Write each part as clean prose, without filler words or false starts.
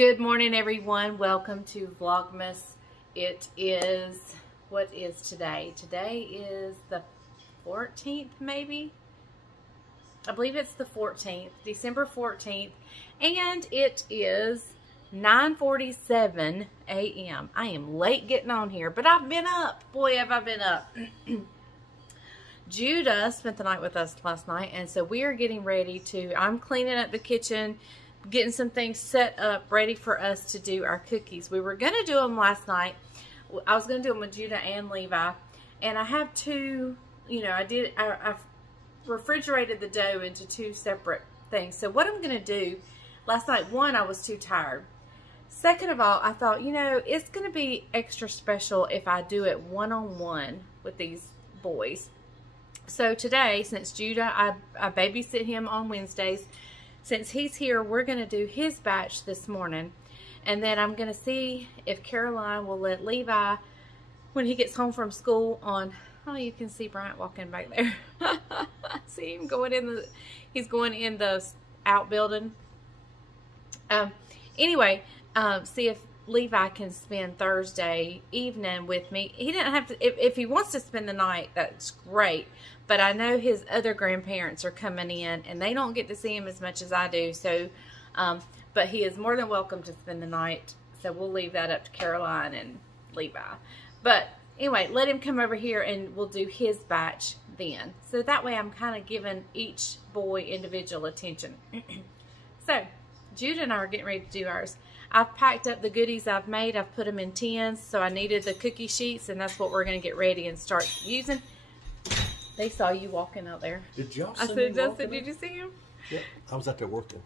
Good morning, everyone. Welcome to Vlogmas. It is, what is today? Today is the 14th, maybe? I believe it's the 14th, December 14th, and it is 9:47 a.m. I am late getting on here, but I've been up. Boy, have I been up. Judah spent the night with us last night, and so we are getting ready to, I'm cleaning up the kitchen, getting some things set up, ready for us to do our cookies. We were going to do them last night. I was going to do them with Judah and Levi, and I have two, I've refrigerated the dough into two separate things. So what I'm going to do, last night, one, I was too tired. Second of all, I thought, it's going to be extra special if I do it one-on-one with these boys. So today, since Judah, I babysit him on Wednesdays. Since he's here, we're going to do his batch this morning. And then I'm going to see if Caroline will let Levi, when he gets home from school on, oh, you can see Bryant walking back there. See him going in the, he's going in the outbuilding. Anyway, see if Levi can spend Thursday evening with me. He didn't have to, if he wants to spend the night, that's great. But I know his other grandparents are coming in, and they don't get to see him as much as I do. So, but he is more than welcome to spend the night. So we'll leave that up to Caroline and Levi. But anyway, let him come over here and we'll do his batch then. So that way I'm kind of giving each boy individual attention. So Judah and I are getting ready to do ours. I've packed up the goodies I've made. I've put them in tins. So I needed the cookie sheets, and that's what we're going to get ready and start using. They saw you walking out there. Did y'all see I said, Justin, did you see him? Yep, I was out there working.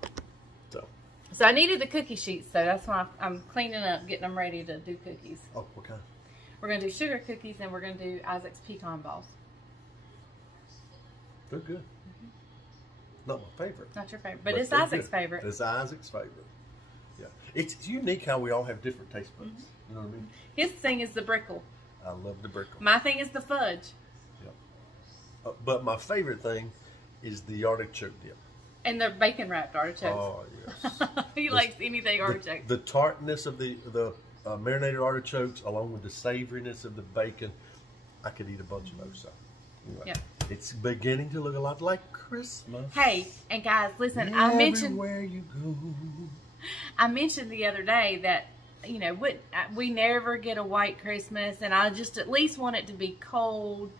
So I needed the cookie sheets, so that's why I'm cleaning up, getting them ready to do cookies. Oh, what kind? We're going to do sugar cookies, and we're going to do Isaac's pecan balls. They're good. Mm-hmm. Not my favorite. Not your favorite, but it's Isaac's favorite. It's Isaac's favorite. Yeah, it's unique how we all have different taste buds. Mm-hmm. You know what I mean? His thing is the brickle. I love the brickle. My thing is the fudge. Yep. But my favorite thing is the artichoke dip. And the bacon wrapped artichokes. Oh yes. He likes anything artichoke. The tartness of the marinated artichokes, along with the savoriness of the bacon, I could eat a bunch of those. So anyway, yep. It's beginning to look a lot like Christmas. Hey, and guys, listen. Everywhere you go. I mentioned the other day that we never get a white Christmas, and I just at least want it to be cold.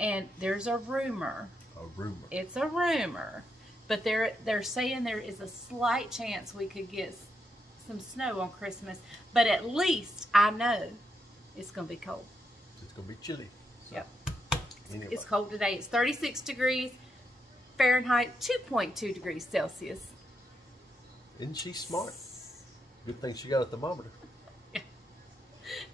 And there's a rumor. A rumor. It's a rumor. But they're saying there is a slight chance we could get some snow on Christmas. But at least I know it's going to be cold. It's going to be chilly. So. Yep. Anyway. It's cold today. It's 36 degrees Fahrenheit, 2.2 degrees Celsius. Isn't she smart? Good thing she got a thermometer. Yeah.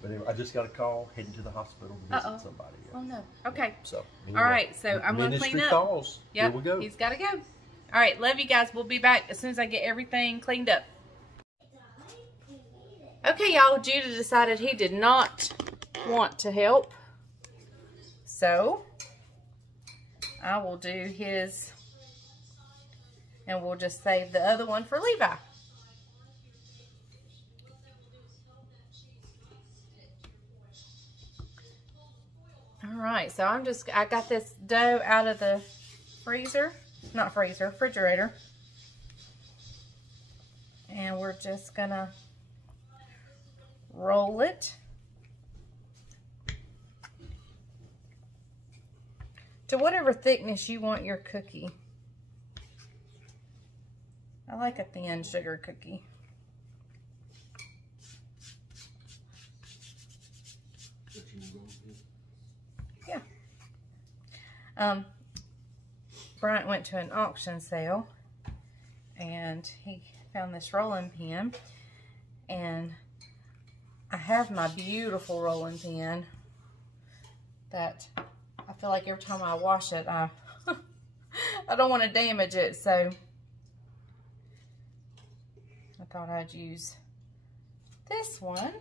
But anyway, I just got a call heading to the hospital to visit somebody. Oh no. Okay. So anyway, all right. So I'm going to clean up. Calls. Yep. Here we go. He's got to go. All right. Love you guys. We'll be back as soon as I get everything cleaned up. Okay, y'all. Judah decided he did not want to help. So I will do his, and we'll just save the other one for Levi. All right, so I got this dough out of the refrigerator. And we're just gonna roll it to whatever thickness you want your cookie. I like a thin sugar cookie. Yeah. Bryant went to an auction sale and he found this rolling pin, and I have my beautiful rolling pin that I feel like every time I wash it, I don't want to damage it, so I thought I'd use this one.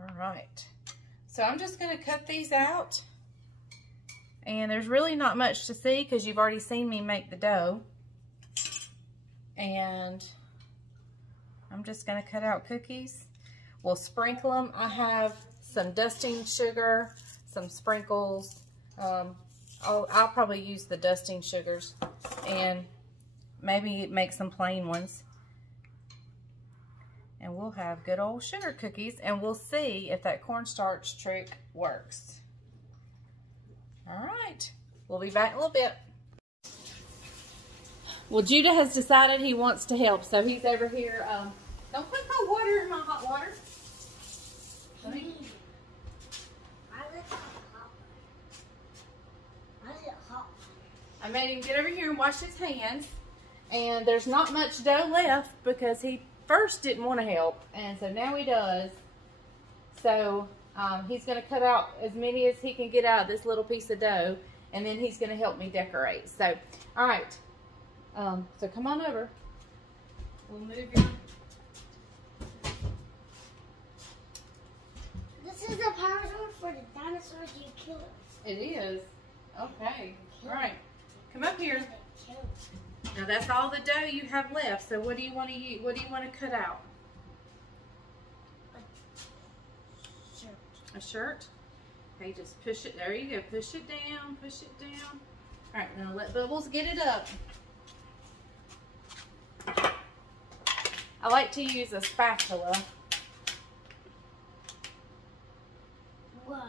All right, so I'm just going to cut these out And there's really not much to see because you've already seen me make the dough. And I'm just going to cut out cookies. We'll sprinkle them. I have some dusting sugar, some sprinkles. I'll probably use the dusting sugars and maybe make some plain ones. And we'll have good old sugar cookies, and we'll see if that cornstarch trick works. All right, we'll be back in a little bit. Well, Judah has decided he wants to help, so he's over here. Don't put cold water in my hot water. I made him get over here and wash his hands, and there's not much dough left because he first didn't want to help, and so now he does. So he's going to cut out as many as he can get out of this little piece of dough, and then he's going to help me decorate. So, all right. So come on over. We'll move your... This is the power sword for the dinosaurs you killed. It is. Okay. All right. Come up here. Now that's all the dough you have left. So what do you want to use? What do you want to cut out? A shirt. A shirt? Okay, just push it. There you go. Push it down. Push it down. All right. Now let Bubbles get it up. I like to use a spatula. Wow.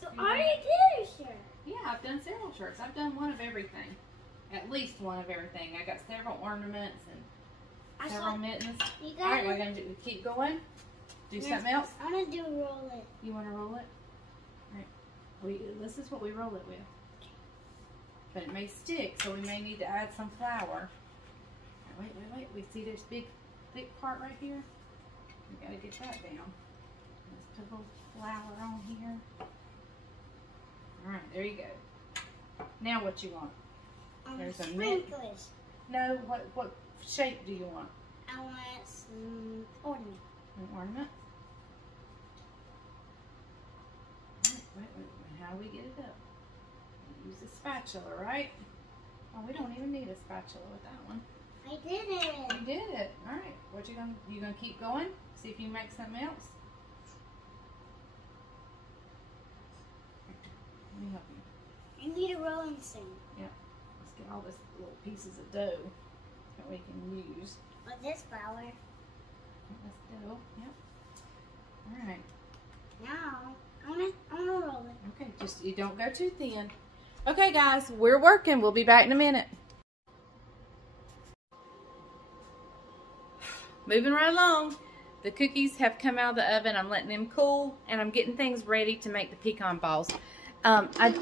So I already did a shirt. Yeah, I've done several shirts. I've done one of everything. At least one of everything. I got several ornaments and several mittens. All right, we're going to keep going. Do something else? I'm going to do roll it. You want to roll it? All right. This is what we roll it with. But it may stick, so we may need to add some flour. Wait. We see this big, thick part right here? We got to get that down. Let's put a little flour on here. All right, there you go. Now what you want? There's a sprinklers. No, what shape do you want? I want some ornament. An ornament? Wait. How do we get it up? Use a spatula, right? Oh, we don't even need a spatula with that one. I did it. You did it. All right. What you gonna keep going? See if you make something else. Let me help you. You need a rolling thing. Yeah. Let's get all these little pieces of dough that we can use. With this flour. That's dough. Yep. All right. Now I'm gonna roll it. Okay. Just you don't go too thin. Okay, guys, we're working. We'll be back in a minute. Moving right along. The cookies have come out of the oven. I'm letting them cool, and I'm getting things ready to make the pecan balls. I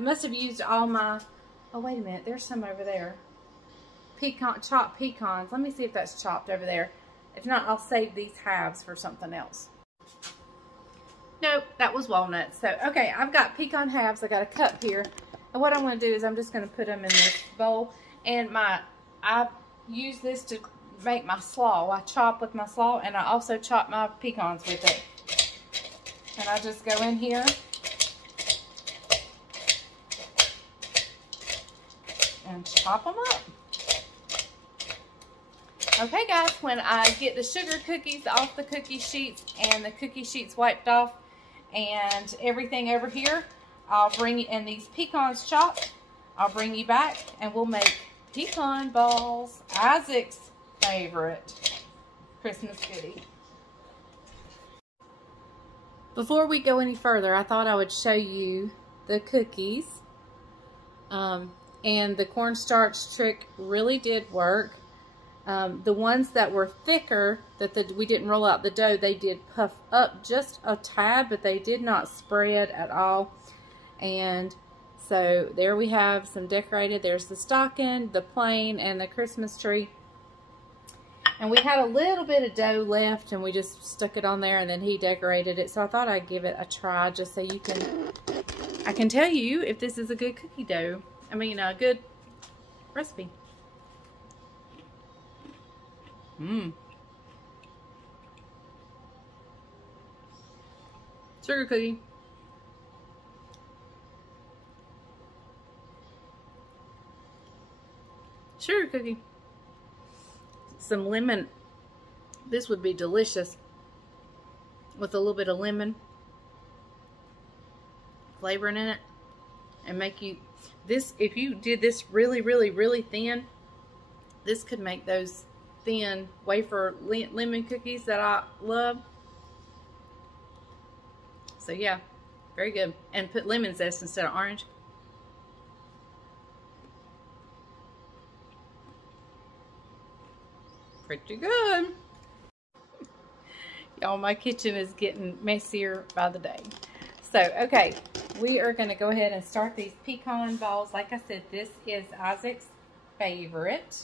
must have used all my, oh, wait a minute. There's some over there. Chopped pecans. Let me see if that's chopped over there. If not, I'll save these halves for something else. Nope, that was walnuts. So, okay, I've got pecan halves. I got a cup here. And what I'm going to do is I'm just going to put them in this bowl. And I use this to make my slaw. I chop with my slaw, and I also chop my pecans with it. And I just go in here. And chop them up. Okay, guys, when I get the sugar cookies off the cookie sheets and the cookie sheets wiped off, and everything over here, I'll bring you, and these pecans chopped, I'll bring you back and we'll make pecan balls, Isaac's favorite Christmas goodie. Before we go any further, I thought I would show you the cookies. And the cornstarch trick really did work. The ones that were thicker, we didn't roll out the dough, they did puff up just a tad, but they did not spread at all. And so there we have some decorated. There's the stocking, the plain, and the Christmas tree. And we had a little bit of dough left, and we just stuck it on there, and then he decorated it. So I thought I'd give it a try just so you can, I can tell you if this is a good cookie dough. I mean, a good recipe. Sugar cookie. Sugar cookie. Some lemon. This would be delicious with a little bit of lemon flavoring in it, and make you this. If you did this really thin, this could make those thin wafer lemon cookies that I love. So yeah, very good. And put lemon zest instead of orange. Pretty good. Y'all, my kitchen is getting messier by the day. So, okay, we are going to go ahead and start these pecan balls. Like I said, this is Isaac's favorite.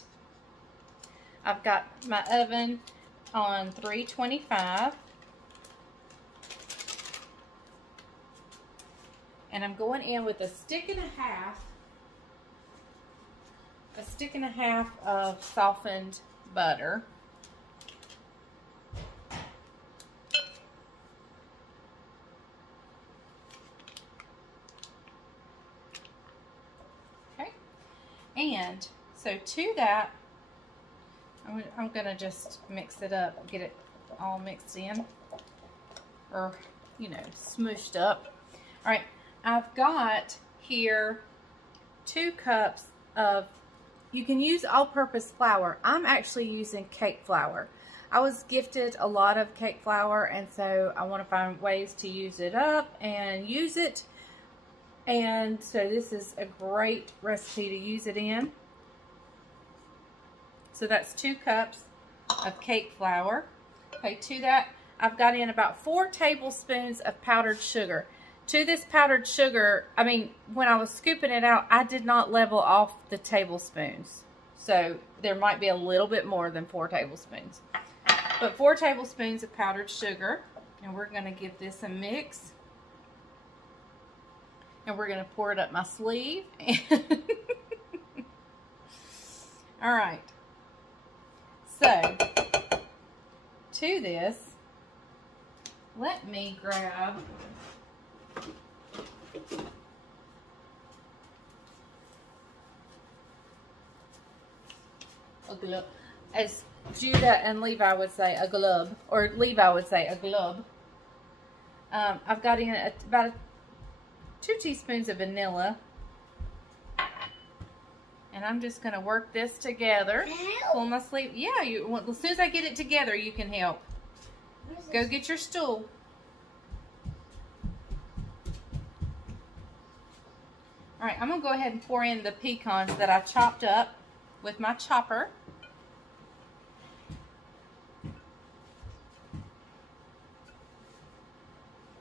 I've got my oven on 325. And I'm going in with a stick and a half of softened butter. Okay. And so to that, I'm going to just mix it up, get it all mixed in, or, you know, smooshed up. All right. I've got here 2 cups of, you can use all-purpose flour. I'm actually using cake flour. I was gifted a lot of cake flour, and so I want to find ways to use it up and use it. And so this is a great recipe to use it in. So that's 2 cups of cake flour. Okay, to that, I've got in about 4 tablespoons of powdered sugar. To this powdered sugar, I mean, when I was scooping it out, I did not level off the tablespoons. So there might be a little bit more than 4 tablespoons. But 4 tablespoons of powdered sugar. And we're going to give this a mix. And we're going to pour it up my sleeve. All right. So, to this, let me grab a glove. As Judah and Levi would say, a glove. Or Levi would say, a glove. I've got in about 2 teaspoons of vanilla. And I'm just going to work this together. Pull my sleeve. Yeah, as soon as I get it together, you can help. Go get your stool. Alright, I'm going to go ahead and pour in the pecans that I chopped up with my chopper.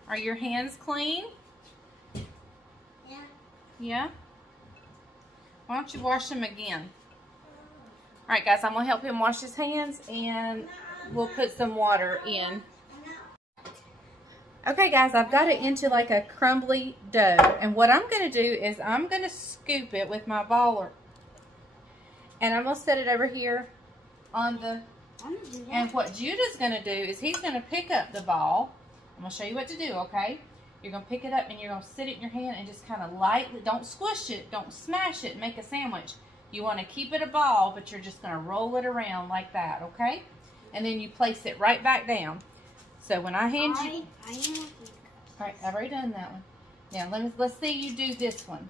Are your hands clean? Yeah. Yeah? Why don't you wash them again? Alright guys, I'm going to help him wash his hands, and we'll put some water in. Okay guys, I've got it into like a crumbly dough. And what I'm going to do is I'm going to scoop it with my baller. And I'm going to set it over here on the... And what Judah's going to do is he's going to pick up the ball. I'm going to show you what to do, okay? You're going to pick it up and you're going to sit it in your hand and just kind of lightly, don't squish it, don't smash it, make a sandwich. You want to keep it a ball, but you're just going to roll it around like that, okay? And then you place it right back down. So when I hand you... Alright, I've already done that one. Now let's see you do this one.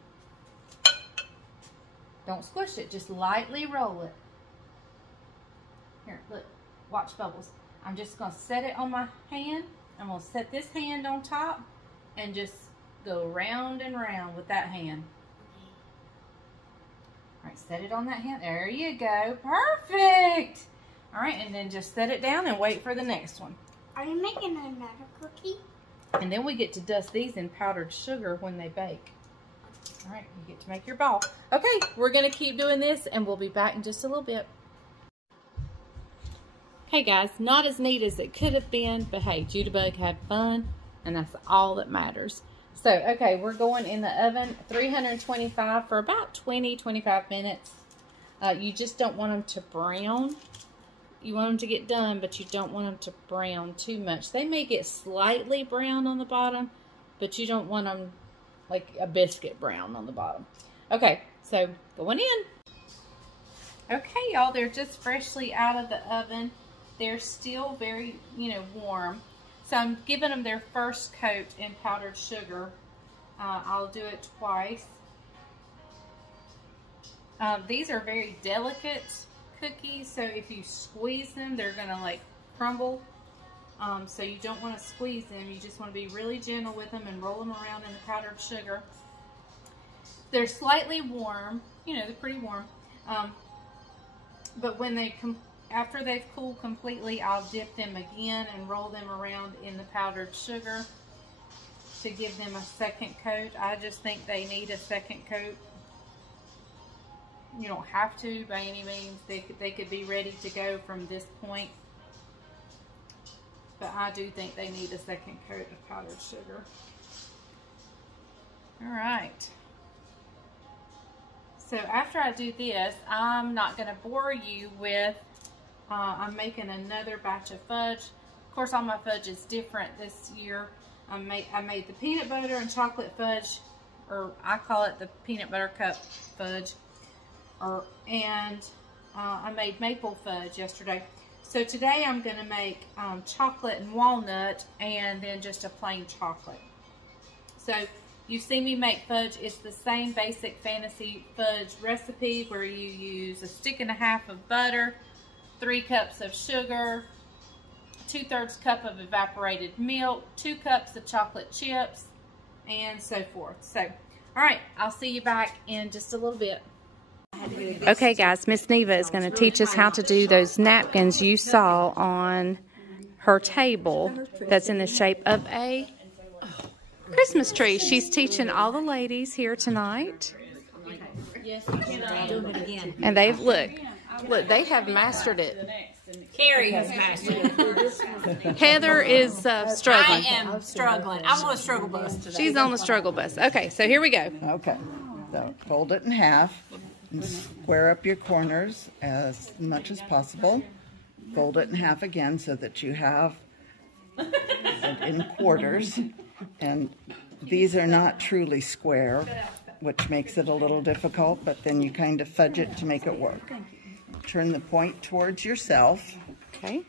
Don't squish it, just lightly roll it. Here, look, watch bubbles. I'm just going to set it on my hand. I'm going to set this hand on top and just go round and round with that hand. Alright, set it on that hand. There you go. Perfect! Alright, and then just set it down and wait for the next one. Are you making another cookie? And then we get to dust these in powdered sugar when they bake. Alright, you get to make your ball. Okay, we're going to keep doing this and we'll be back in just a little bit. Okay guys, not as neat as it could have been, but hey, Judabug had fun, and that's all that matters. So, okay, we're going in the oven, 325 for about 20-25 minutes. You just don't want them to brown. you want them to get done, but you don't want them to brown too much. They may get slightly brown on the bottom, but you don't want them like a biscuit brown on the bottom. Okay, so going in. Okay, y'all, they're just freshly out of the oven. They're still very, warm. So I'm giving them their first coat in powdered sugar. I'll do it twice. These are very delicate cookies, so if you squeeze them, they're gonna like crumble. So you don't want to squeeze them. You just want to be really gentle with them and roll them around in the powdered sugar. They're slightly warm, they're pretty warm. But when after they've cooled completely, I'll dip them again and roll them around in the powdered sugar to give them a second coat. I just think they need a second coat. You don't have to by any means. They could be ready to go from this point. But I do think they need a second coat of powdered sugar. All right. So after I do this, I'm not going to bore you with, I'm making another batch of fudge. Of course, all my fudge is different this year. I made the peanut butter and chocolate fudge, or I call it the peanut butter cup fudge. And I made maple fudge yesterday. So today I'm going to make chocolate and walnut, and then just a plain chocolate. So you see me make fudge. It's the same basic fantasy fudge recipe where you use 1.5 sticks of butter, 3 cups of sugar, 2/3 cup of evaporated milk, 2 cups of chocolate chips, and so forth. So, all right, I'll see you back in just a little bit. Okay, guys, Miss Neva is going to teach us how to do those napkins you saw on her table that's in the shape of a Christmas tree. She's teaching all the ladies here tonight. And they've, look, they have mastered it. Carrie has mastered it. Heather is struggling. I am struggling. I'm on a struggle bus today. She's on the struggle bus. Okay, so here we go. Okay, so fold it in half and square up your corners as much as possible. Fold it in half again so that you have it in quarters. And these are not truly square, which makes it a little difficult, but then you kind of fudge it to make it work. Turn the point towards yourself. Okay.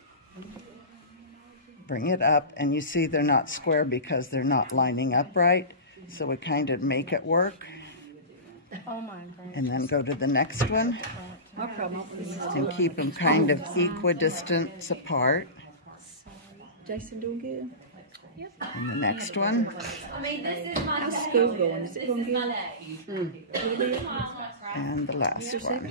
Bring it up, and you see they're not square because they're not lining up right. So we kind of make it work. And then go to the next one. And keep them kind of equidistant apart. Jason doing good? And the next one. How's school going? Is it going good? And the last one.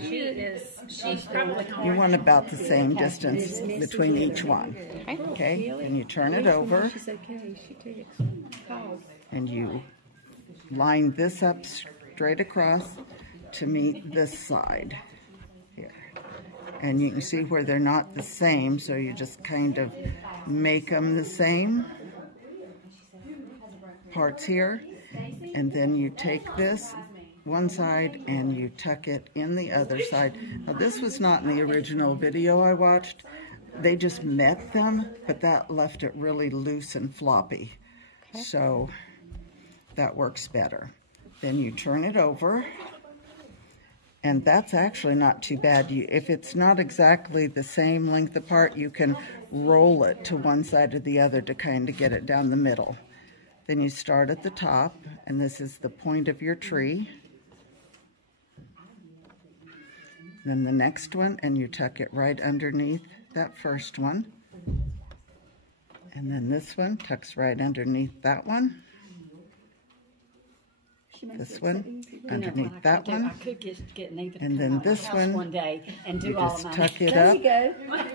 She's probably You want about the same distance between each one. Okay? And you turn it over. She's okay. She takes calls. And you line this up straight across to meet this side here. And you can see where they're not the same, so you just kind of make them the same parts here. And then you take this one side and you tuck it in the other side. Now this was not in the original video I watched. They just met them, but that left it really loose and floppy. Okay. So that works better. Then you turn it over, and that's actually not too bad. If it's not exactly the same length apart, you can roll it to one side or the other to kind of get it down the middle. Then you start at the top, and this is the point of your tree. Then the next one, and you tuck it right underneath that first one. And then this one tucks right underneath that one. This one underneath that one. And then this one, you just tuck it up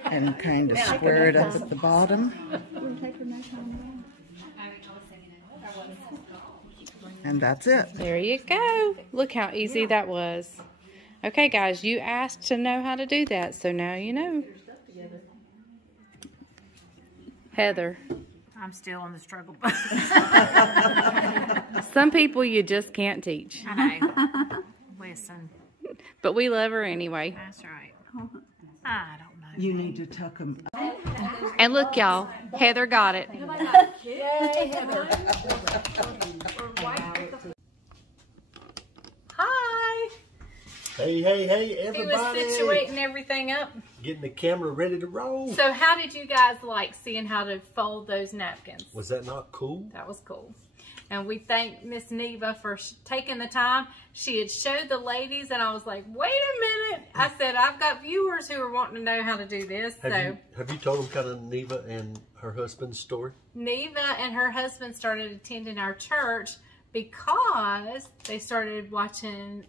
and kind of square it up at the bottom. And that's it. There you go. Look how easy that was. Okay, guys, you asked to know how to do that, so now you know. Heather. I'm still on the struggle bus. Some people you just can't teach. I know. Listen. But we love her anyway. That's right. I don't know. You need to tuck them. And look, y'all, Heather got it. Hi. Hey, hey, hey, everybody. He was situating everything up. Getting the camera ready to roll. So how did you guys like seeing how to fold those napkins? Was that not cool? That was cool. And we thank Miss Neva for taking the time. She had showed the ladies, and I was like, wait a minute. I said, I've got viewers who are wanting to know how to do this. Have you told them kind of Neva and her husband's story? Neva and her husband started attending our church because they started watching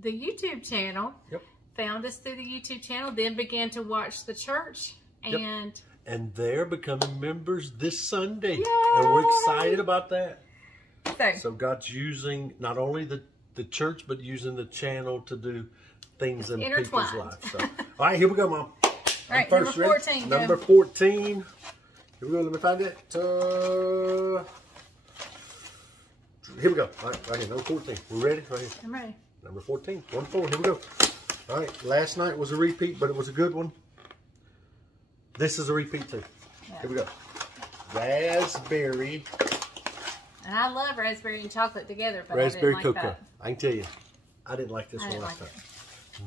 the YouTube channel. Yep. Found us through the YouTube channel, then began to watch the church. And they're becoming members this Sunday. Yay! And we're excited about that. So God's using not only the church, but using the channel to do things in people's lives. So, all right, here we go, Mom. All right, first, number 14. Number 14. Here we go. Let me find it. Here we go. All right, right here. Number 14. We ready? Right here. I'm ready. Number 14. 1-4. Here we go. All right. Last night was a repeat, but it was a good one. This is a repeat too. Yeah. Here we go. Raspberry. And I love raspberry and chocolate together, but raspberry I didn't like cocoa. that. I can tell you, I didn't like this one last time.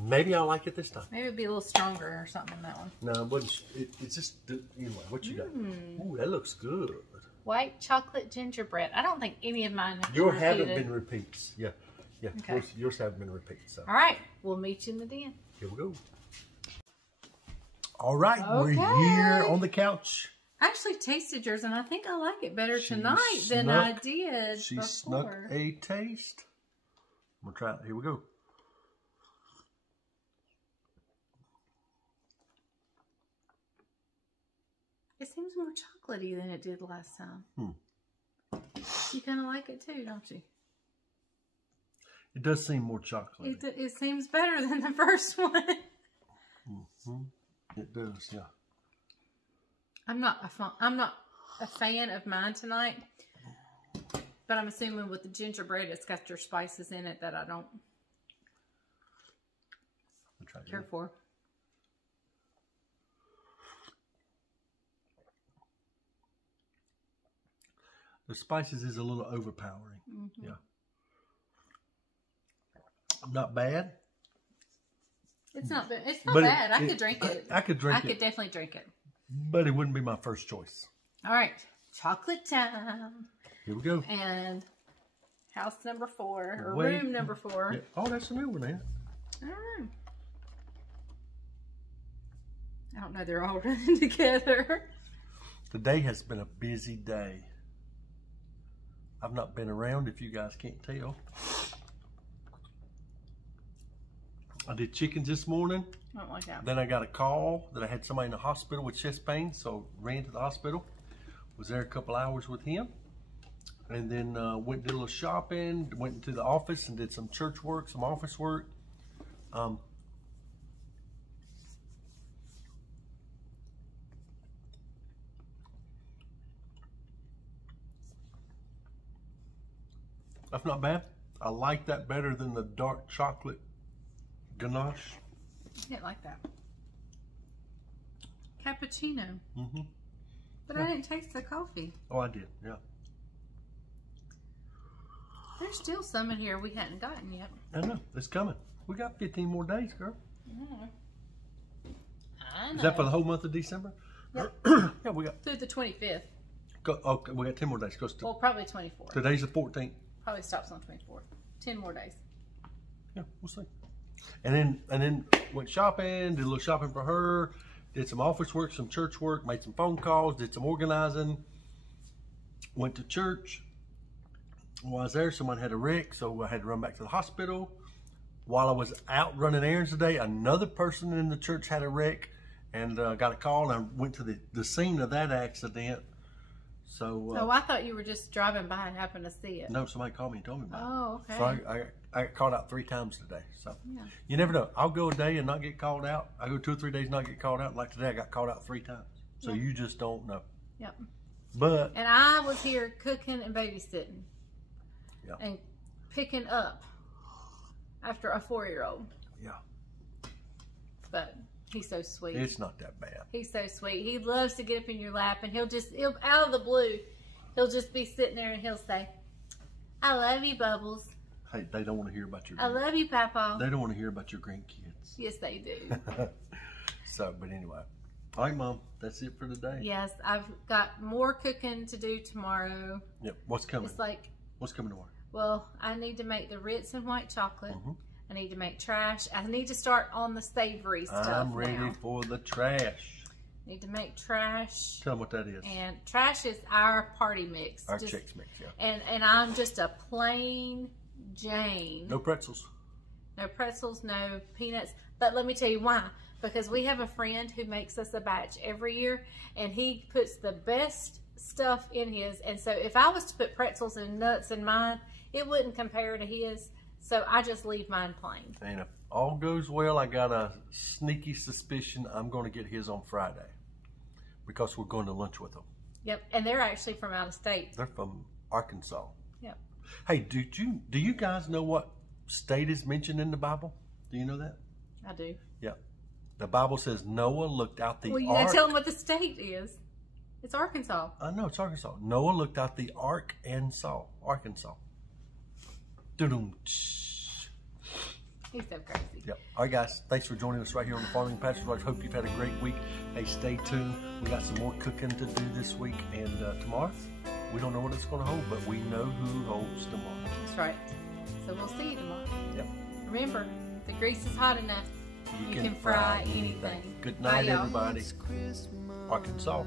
Maybe I'll like it this time. Maybe it'd be a little stronger or something in that one. No, it wasn't. It's just, anyway, what you got? Ooh, that looks good. White chocolate gingerbread. I don't think any of mine have Yours haven't been repeats. Yeah. Yeah. Okay. Yours haven't been repeats. So. All right. We'll meet you in the den. Here we go. All right. We're here on the couch. I actually tasted yours, and I think I like it better tonight than I did She before. snuck a taste. I'm going to try it. Here we go. It seems more chocolatey than it did last time. You kind of like it too, don't you? It does seem more chocolatey. It seems better than the first one. It does, yeah. I'm not a fan of mine tonight, but I'm assuming with the gingerbread, it's got your spices in it that I don't care for. The spices is a little overpowering. Yeah. Not bad. It's not bad. It's not bad. I could drink it. I could drink it. I could definitely drink it. But it wouldn't be my first choice. All right. Chocolate time. Here we go. And house number 4. Or room number 4. Yeah. Oh, that's a new one, man. I don't know. They're all running together. Today has been a busy day. I've not been around, if you guys can't tell. I did chickens this morning. I don't like that. Then I got a call that I had somebody in the hospital with chest pain, so ran to the hospital. Was there a couple hours with him. And then went and did a little shopping, went into the office and did some church work, some office work. That's not bad. I like that better than the dark chocolate ganache. I didn't like that. Cappuccino. But I didn't taste the coffee. Oh, I did, yeah. There's still some in here we hadn't gotten yet. I know, it's coming. We got 15 more days, girl. I know. Is that for the whole month of December? Yep. Yeah, we got. Through the 25th. Okay, we got 10 more days. Well, probably 24th. Today's the 14th. Probably stops on 24th. 10 more days. Yeah, we'll see. And then went shopping, did a little shopping for her, did some office work, some church work, made some phone calls, did some organizing, went to church. While I was there, someone had a wreck, so I had to run back to the hospital. While I was out running errands today, another person in the church had a wreck and got a call, and I went to the scene of that accident. So I thought you were just driving by and happened to see it. No, somebody called me and told me about it. Oh, okay. So I got called out 3 times today. So you never know. I'll go a day and not get called out. I go 2 or 3 days and not get called out. Like today, I got called out 3 times. So you just don't know. Yep. But and I was here cooking and babysitting. Yeah. And picking up after a 4-year-old. Yeah. But He's so sweet. It's not that bad. He's so sweet. He loves to get up in your lap, and he'll out of the blue, he'll just be sitting there and he'll say, "I love you, Bubbles. Hey, they don't want to hear about your. I love you, Papa." They don't want to hear about your grandkids. Yes, they do. So, but anyway, all right, Mom. That's it for today. Yes, I've got more cooking to do tomorrow. Yep. What's coming? It's like, what's coming tomorrow? well, I need to make the Ritz and white chocolate. Mm-hmm. I need to make trash. I need to start on the savory stuff. I'm ready now. for the trash. Need to make trash. Tell them what that is. And trash is our party mix. Our Chex Mix, yeah. And I'm just a plain Jane. No pretzels. No pretzels, no peanuts. But let me tell you why. Because we have a friend who makes us a batch every year, and he puts the best stuff in his. And so if I was to put pretzels and nuts in mine, it wouldn't compare to his. So I just leave mine plain. And if all goes well, I got a sneaky suspicion I'm going to get his on Friday because we're going to lunch with them. Yep, and they're actually from out of state. They're from Arkansas. Yep. Hey, do you guys know what state is mentioned in the Bible? Do you know that? I do. Yeah. The Bible says Noah looked out the Well, you ark. gotta tell them what the state is. It's Arkansas. I know, it's Arkansas. Noah looked out the ark and saw Arkansas. Doo-doo. He's so crazy. Yep. All right, guys. Thanks for joining us right here on the Farming Pastor's Life. Hope you've had a great week. Hey, stay tuned. We got some more cooking to do this week. And tomorrow, we don't know what it's going to hold, but we know who holds tomorrow. That's right. So we'll see you tomorrow. Yep. Remember, the grease is hot enough. You can fry anything. Good night, Bye, y'all. everybody. Arkansas.